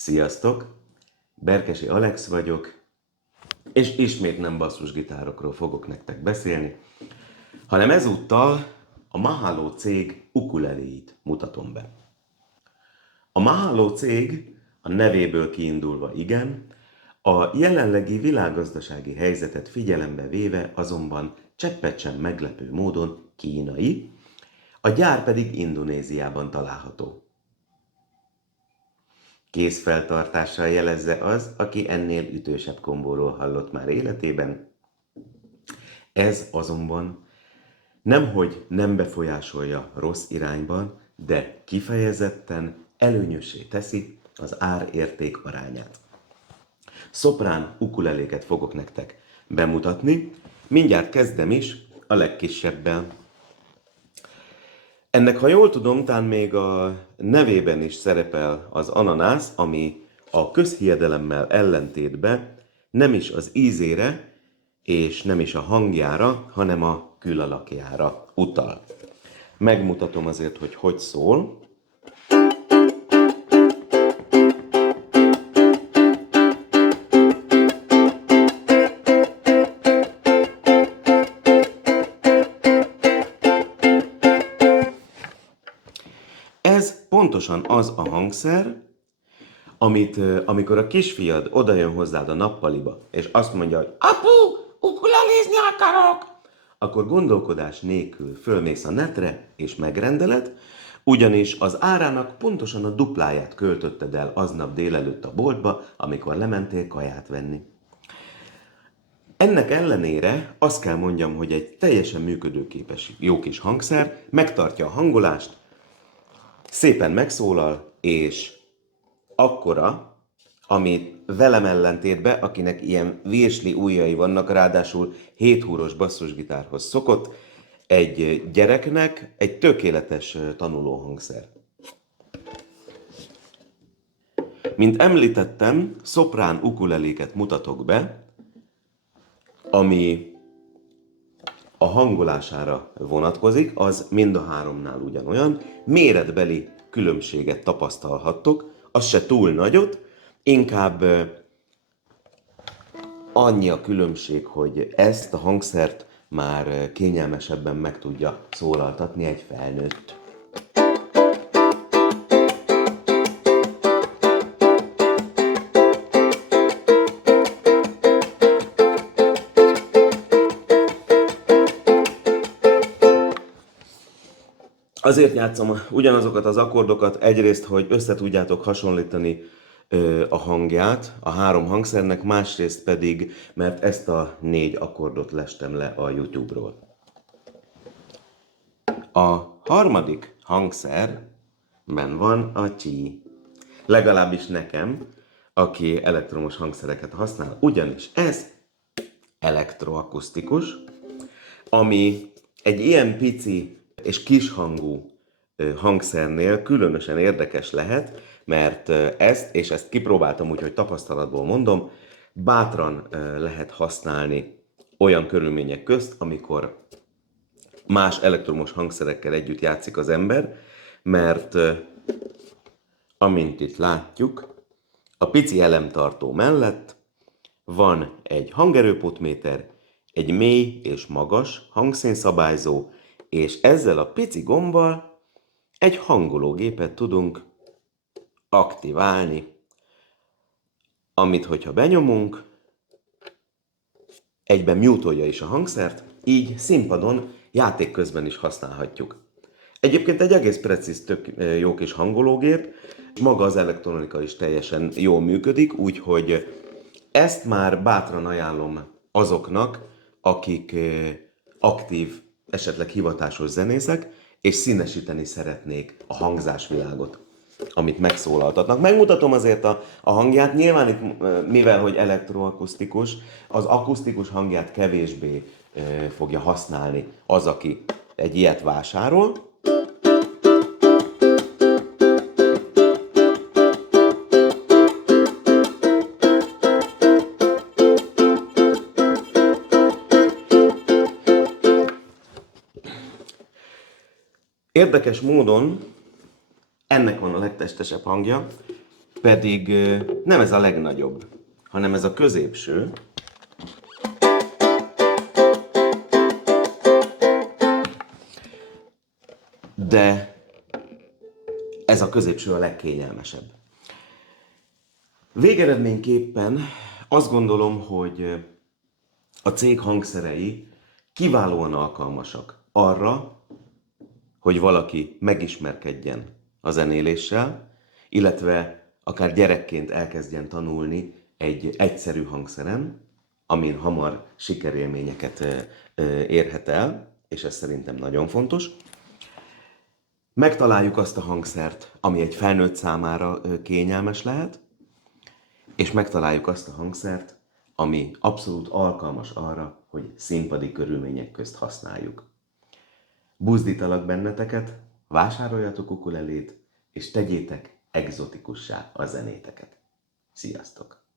Sziasztok! Berkesi Alex vagyok, és ismét nem basszusgitárokról fogok nektek beszélni, hanem ezúttal a Mahalo cég ukuleléit mutatom be. A Mahalo cég, a nevéből kiindulva igen, a jelenlegi világgazdasági helyzetet figyelembe véve azonban cseppet sem meglepő módon kínai, a gyár pedig Indonéziában található. Kézfeltartással jelezze az, aki ennél ütősebb kombóról hallott már életében. Ez azonban nemhogy nem befolyásolja rossz irányban, de kifejezetten előnyössé teszi az ár-érték arányát. Szoprán ukuleléket fogok nektek bemutatni, mindjárt kezdem is a legkisebbel. Ennek, ha jól tudom, talán még a nevében is szerepel az ananász, ami a közhiedelemmel ellentétben nem is az ízére és nem is a hangjára, hanem a külalakjára utal. Megmutatom azért, hogy hogy szól. Ez pontosan az a hangszer, amit amikor a kisfiad odajön hozzád a nappaliba, és azt mondja, hogy apu, ukulelézni akarok, akkor gondolkodás nélkül fölmész a netre és megrendeled, ugyanis az árának pontosan a dupláját költötted el aznap délelőtt a boltba, amikor lementél kaját venni. Ennek ellenére azt kell mondjam, hogy egy teljesen működőképes jó kis hangszer, megtartja a hangolást, szépen megszólal, és akkora, amit velem ellentétben, akinek ilyen virsli ujjai vannak, ráadásul 7 húros basszusgitárhoz szokott, egy gyereknek egy tökéletes tanulóhangszer. Mint említettem, szoprán ukuleléket mutatok be, ami a hangolására vonatkozik, az mind a háromnál ugyanolyan, méretbeli különbséget tapasztalhattok, az se túl nagyot, inkább annyi a különbség, hogy ezt a hangszert már kényelmesebben meg tudja szólaltatni egy felnőtt. Azért játszom ugyanazokat az akkordokat, egyrészt, hogy össze tudjátok hasonlítani a hangját a három hangszernek, másrészt pedig, mert ezt a 4 akkordot lestem le a YouTube-ról. A harmadik hangszerben van a csí. Legalábbis nekem, aki elektromos hangszereket használ, ugyanis ez elektroakusztikus, ami egy ilyen pici és kishangú hangszernél különösen érdekes lehet, mert ezt kipróbáltam, úgyhogy tapasztalatból mondom, bátran lehet használni olyan körülmények közt, amikor más elektromos hangszerekkel együtt játszik az ember, mert amint itt látjuk, a pici elemtartó mellett van egy hangerőpotméter, egy mély és magas hangszínszabályzó, és ezzel a pici gombbal egy hangológépet tudunk aktiválni, amit hogyha benyomunk, egyben mute-olja is a hangszert, így színpadon játék közben is használhatjuk. Egyébként egy egész precíz, tök jó kis hangológép, maga az elektronika is teljesen jól működik, úgyhogy ezt már bátran ajánlom azoknak, akik aktív, esetleg hivatásos zenészek, és színesíteni szeretnék a hangzásvilágot, amit megszólaltatnak. Megmutatom azért a hangját, nyilván itt, mivel hogy elektroakusztikus, az akusztikus hangját kevésbé fogja használni az, aki egy ilyet vásárol. Érdekes módon ennek van a legtestesebb hangja, pedig nem ez a legnagyobb, hanem ez a középső. De ez a középső a legkényelmesebb. Végeredményképpen azt gondolom, hogy a cég hangszerei kiválóan alkalmasak arra, hogy valaki megismerkedjen a zenéléssel, illetve akár gyerekként elkezdjen tanulni egy egyszerű hangszeren, amin hamar sikerélményeket érhet el, és ez szerintem nagyon fontos. Megtaláljuk azt a hangszert, ami egy felnőtt számára kényelmes lehet, és megtaláljuk azt a hangszert, ami abszolút alkalmas arra, hogy színpadi körülmények közt használjuk. Buzdítalak benneteket, vásároljatok ukulelét, és tegyétek egzotikussá a zenéteket. Sziasztok!